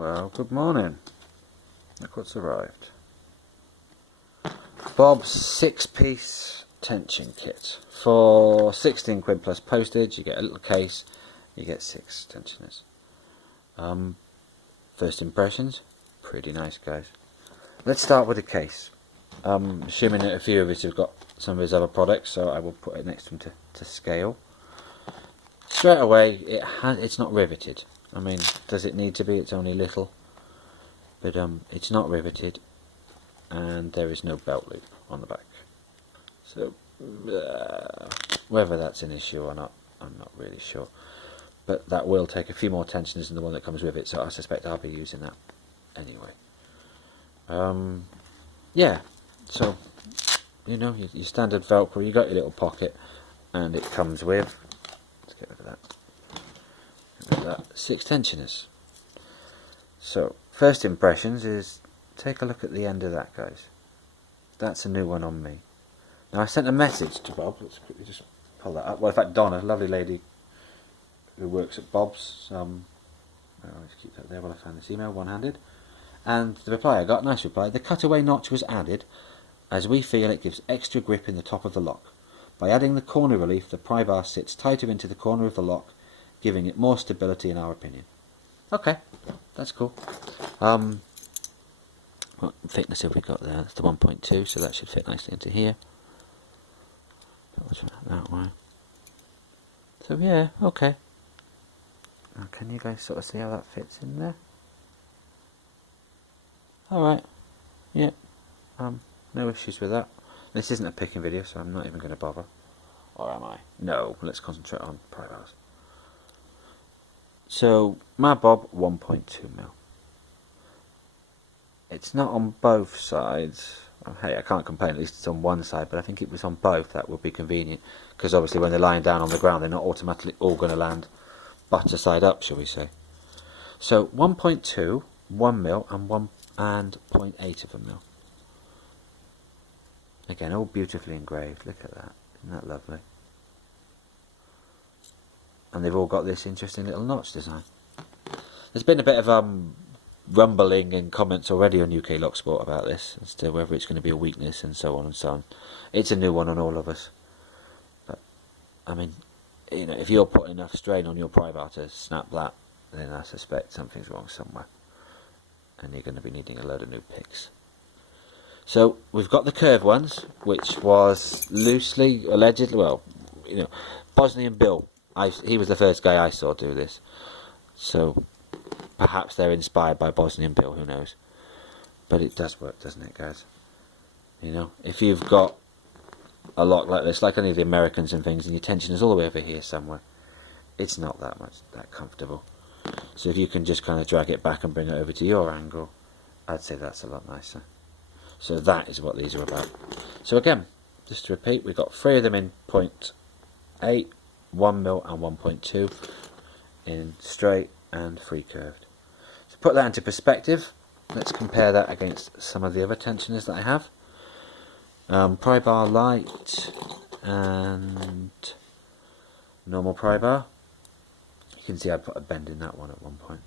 Well, good morning. Look what's arrived. Bob's 6-piece tension kit. For 16 quid plus postage, you get a little case, you get 6 tensioners. First impressions, pretty nice, guys. Let's start with the case. Assuming that a few of us have got some of his other products, so I will put it next to him to scale. Straight away, it's not riveted. I mean, does it need to be? It's only little. But it's not riveted, and there is no belt loop on the back. So, whether that's an issue or not, I'm not really sure. But that will take a few more tensioners than the one that comes with it, so I suspect I'll be using that anyway. Yeah, so, you know, your standard Velcro, you got your little pocket, and it comes with, let's get rid of that, 6 tensioners. So, first impressions is, take a look at the end of that, guys. That's a new one on me. Now, I sent a message to Bob. Let's quickly just pull that up. Well, in fact, Donna, a lovely lady who works at Bob's. I'll just keep that there while I find this email, one-handed. And the reply I got, nice reply. The cutaway notch was added as we feel it gives extra grip in the top of the lock. By adding the corner relief, the prybar sits tighter into the corner of the lock, giving it more stability in our opinion. Okay, that's cool. What thickness have we got there? That's the 1.2, so that should fit nicely into here. That way. So yeah, okay. Now, can you guys sort of see how that fits in there? Alright, yeah, no issues with that. This isn't a picking video, so I'm not even going to bother. Or am I? No, let's concentrate on prybars. So, my Bob, 1.2mm. It's not on both sides. Oh, hey, I can't complain, at least it's on one side, but I think it was on both. That would be convenient, because obviously when they're lying down on the ground, they're not automatically all going to land butter side up, shall we say. So 1.2, 1mm and 0.8 of a mil. Again, all beautifully engraved. Look at that. Isn't that lovely? And they've all got this interesting little notch design. There's been a bit of rumbling in comments already on UK Lock Sport about this, as to whether it's going to be a weakness and so on and so on. It's a new one on all of us. But, I mean, you know, if you're putting enough strain on your prybar to snap that, then I suspect something's wrong somewhere. And you're going to be needing a load of new picks. So, we've got the curved ones, which was loosely, allegedly, well, you know, Bosnian Bill. He was the first guy I saw do this. So, perhaps they're inspired by Bosnian Bill, who knows. But it does work, doesn't it, guys? You know, if you've got a lock like this, like any of the Americans and things, and your tension is all the way over here somewhere, it's not that comfortable. So if you can just kind of drag it back and bring it over to your angle, I'd say that's a lot nicer. So that is what these are about. So again, just to repeat, we've got 3 of them in 0.8, 1mm and 1.2 in straight and 3 curved. To put that into perspective, let's compare that against some of the other tensioners that I have. Prybar light and normal prybar. You can see I put a bend in that one at one point.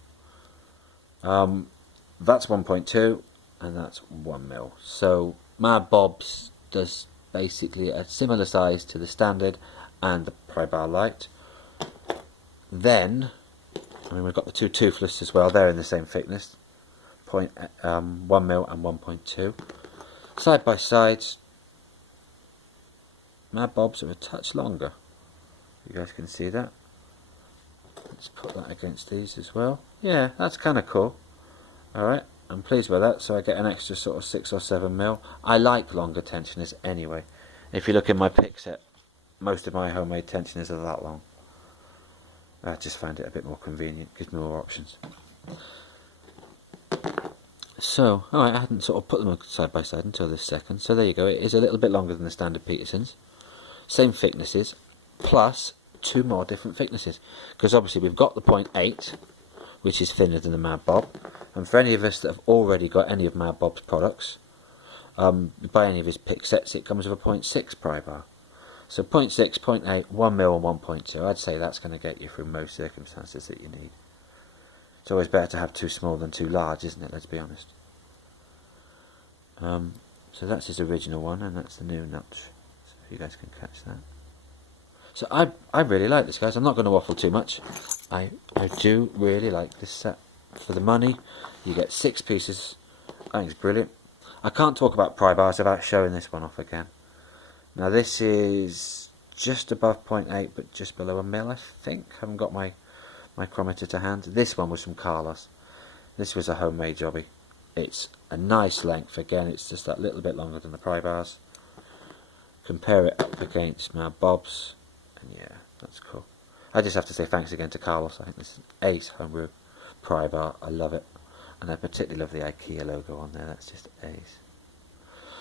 That's 1.2 and that's 1mm. So my Bob's does basically a similar size to the standard and the prybar light. Then, I mean, we've got the 2 toothless as well. They're in the same thickness, 1mm and 1.2. Side by sides, my Bobs are a touch longer. You guys can see that. Let's put that against these as well. Yeah, that's kind of cool. Alright, I'm pleased with that. So I get an extra sort of 6 or 7mm. I like longer tensioners anyway. If you look in my pick set, most of my homemade tensioners are that long. I just find it a bit more convenient, gives me more options. So, alright, I hadn't sort of put them side by side until this second. So there you go, it is a little bit longer than the standard Petersons. Same thicknesses, plus 2 more different thicknesses. Because obviously we've got the 0.8, which is thinner than the Mad Bob. And for any of us that have already got any of Mad Bob's products, by any of his pick sets, it comes with a 0.6 prybar. So 0.6, 0.8, 1mm and 1.2, I'd say that's going to get you through most circumstances that you need. It's always better to have too small than too large, isn't it? Let's be honest. So that's his original one, and that's the new notch. So if you guys can catch that. So I really like this, guys. I'm not going to waffle too much. I do really like this set. For the money, you get 6 pieces. I think it's brilliant. I can't talk about prybars without showing this one off again. Now this is just above 0.8, but just below a mil, I think. I haven't got my micrometer to hand. This one was from Carlos. This was a homemade jobby. It's a nice length. Again, it's just that little bit longer than the prybars. Compare it up against my bobs. Yeah, that's cool. I just have to say thanks again to Carlos. I think this is ace homebrew prybar. I love it, and I particularly love the IKEA logo on there. That's just ace.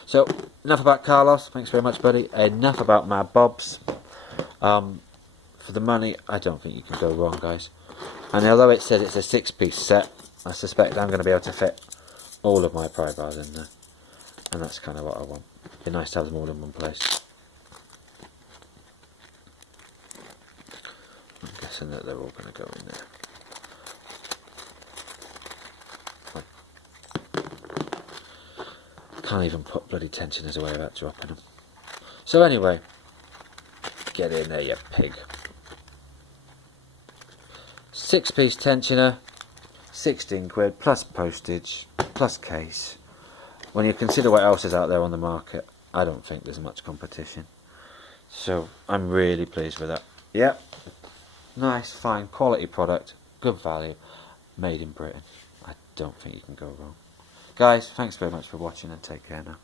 So enough about Carlos. Thanks very much, buddy. Enough about my bobs. For the money, I don't think you can go wrong, guys. And although it says it's a 6-piece set, I suspect I'm going to be able to fit all of my prybars in there, and that's kind of what I want. It'd be nice to have them all in one place. I'm guessing that they're all going to go in there. Can't even put bloody tensioners away without dropping them. So anyway, get in there, you pig. 6-piece tensioner, 16 quid, plus postage, plus case. When you consider what else is out there on the market, I don't think there's much competition. So I'm really pleased with that. Yep. Nice, fine, quality product, good value, made in Britain. I don't think you can go wrong. Guys, thanks very much for watching, and take care now.